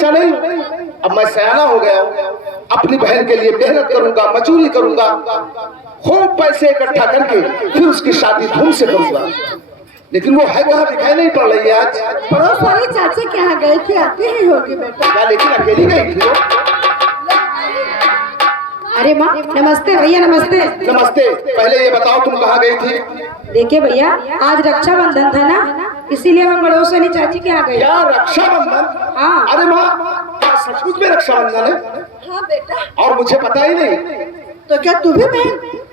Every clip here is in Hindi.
बच्चा नहीं, अब मैं सयाना हो गया हूँ। अपनी बहन के लिए मेहनत करूंगा, मजदूरी करूंगा, खूब पैसे इकट्ठा करके फिर उसकी शादी धूम से करूंगा। लेकिन वो है कहाँ, दिखाई नहीं पड़ रही है आज। पड़ोस वाली चाची के यहाँ गई थी, आती ही होगी बेटा। क्या लेकिन अकेली गई थी वो? अरे माँ नमस्ते भैया, नमस्ते। नमस्ते। पहले ये बताओ तुम कहाँ गई थी? देखिए भैया, आज रक्षाबंधन था ना, इसीलिए मैं पड़ोस वाली चाची के यहाँ गई। क्या रक्षाबंधन? हाँ। अरे माँ, क्या सचमुच में रक्षाबंधन है? हाँ बेटा। और मुझे पता ही नहीं। तो क्या तू भी बहन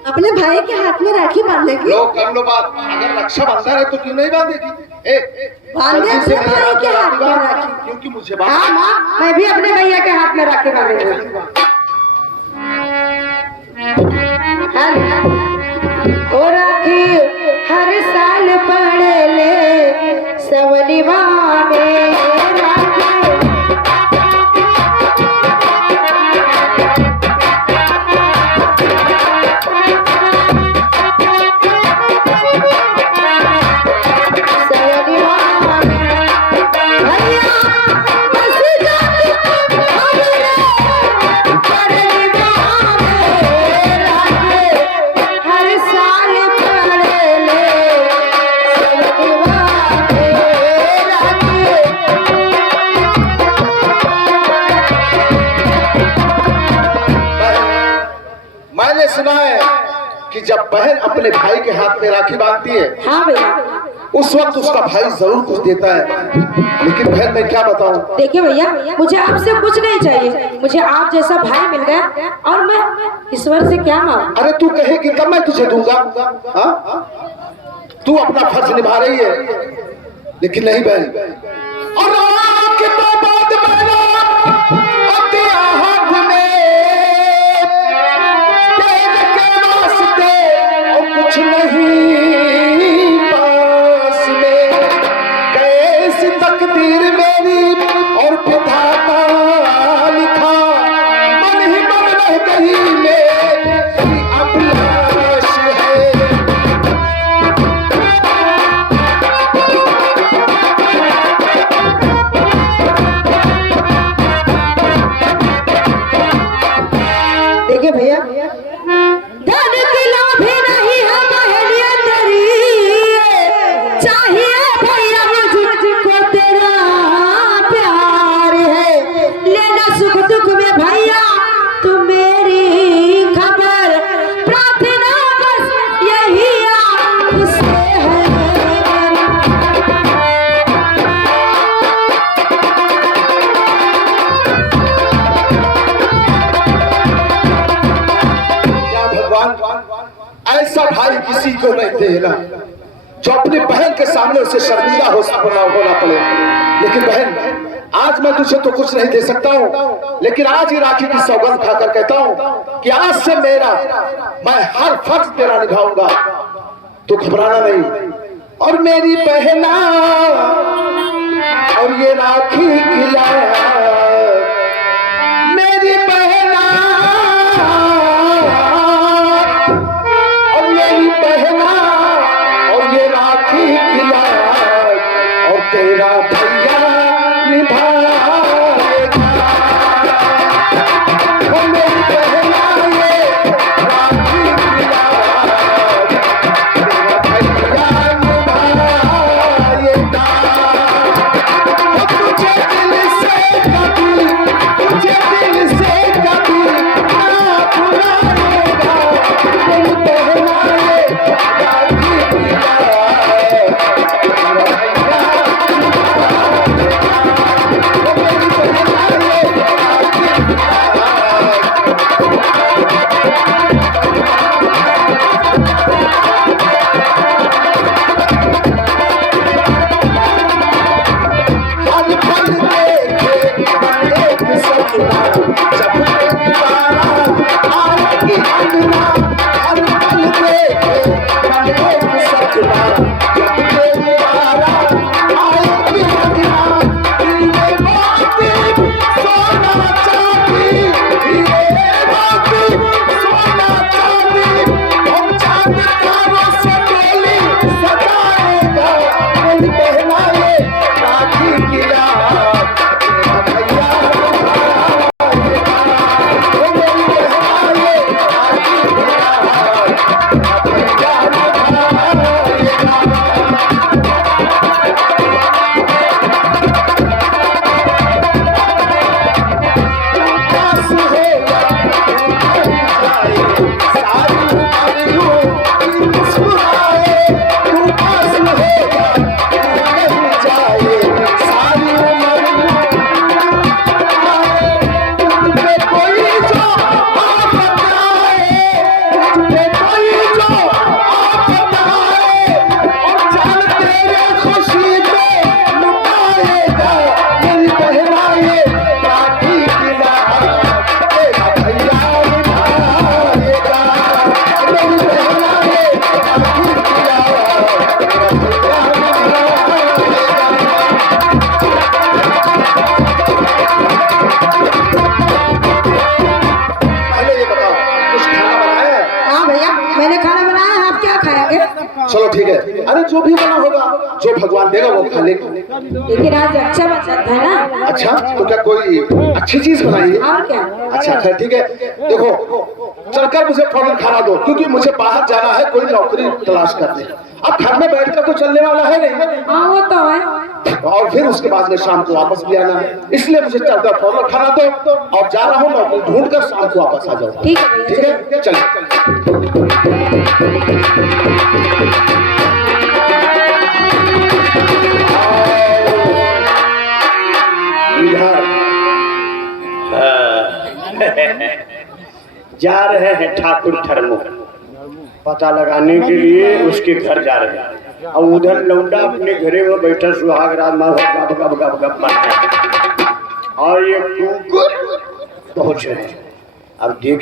अपने भाई के हाथ में राखी बांधेगी? लो कर लो बात, अगर रक्षाबंधन है तो क्यों नहीं बांधेगी? बांधे जल्दी से अपने भाई के हाथ में राखी। क्योंकि मुझे हाँ माँ, मैं भी अपने भैया के हाथ में राखी बांधूंगी। ओ राखी हर साल पड़े ले सवनिवा में राखी। सुना है कि जब बहन अपने भाई के हाथ में राखी बांधती है, हाँ भैया, उस वक्त उसका भाई जरूर कुछ देता है। लेकिन बहन मैं क्या बताऊं? देखिए भैया, मुझे आपसे कुछ नहीं चाहिए, मुझे आप जैसा भाई मिल गया और मैं ईश्वर से क्या मांगू? अरे तू कहेगी तब मैं तुझे दूंगा। हाँ, तू अपना फर्ज निभा रही है, लेकिन नहीं बहन। और के तो बात बहना हाथ में कुछ नहीं पास में, कैसी तकदीर मेरी और विधाता लिखा, मन ही मन रह गई मेरी अभिलाष है। देखिए भैया, ऐसा भाई किसी को नहीं देना जो अपनी बहन के सामने उसे शर्मिंदा होना पड़े। लेकिन बहन, आज मैं तुझे तो कुछ नहीं दे सकता हूँ, लेकिन आज ही राखी की सौगंध खाकर कहता हूँ कि आज से मैं हर फर्ज तेरा निभाऊंगा, तू घबराना नहीं। और मेरी बहना और ये राखी खिला, मेरी बहना और मेरी बहना और ये राखी खिला, और तेरा भैया निभाएगा। और मेरी बहना ये राखी खिला, तेरा भैया निभाएगा। तुझे दिल से जो भी बना होगा, जो भगवान देगा वो खा लेगा। लेकिन आज अच्छा बचा था ना। अच्छा, तो क्या कोई अच्छी चीज बनाई है? और क्या? अच्छा खैर ठीक है, देखो चलकर मुझे फौरन खाना दो, क्योंकि मुझे बाहर जाना है कोई नौकरी तलाश करने। अब घर में बैठकर तो चलने वाला है नहीं। हाँ वो तो है। और फिर उसके बाद में शाम को वापस भी आना है, इसलिए मुझे चलकर फौरन खाना दो और जा रहा हूँ नौकरी ढूंढ कर शाम को वापस आ जाऊँ। ठीक है भैया, ठीक है, चलिए। जा रहे हैं ठाकुर धर्मो पता लगाने के लिए उसके घर जा रहे हैं, और उधर लौंडा अपने घरे में बैठा सुहाग रात माँ गप और ये कुकुर पहुंच रहे हैं। अब देख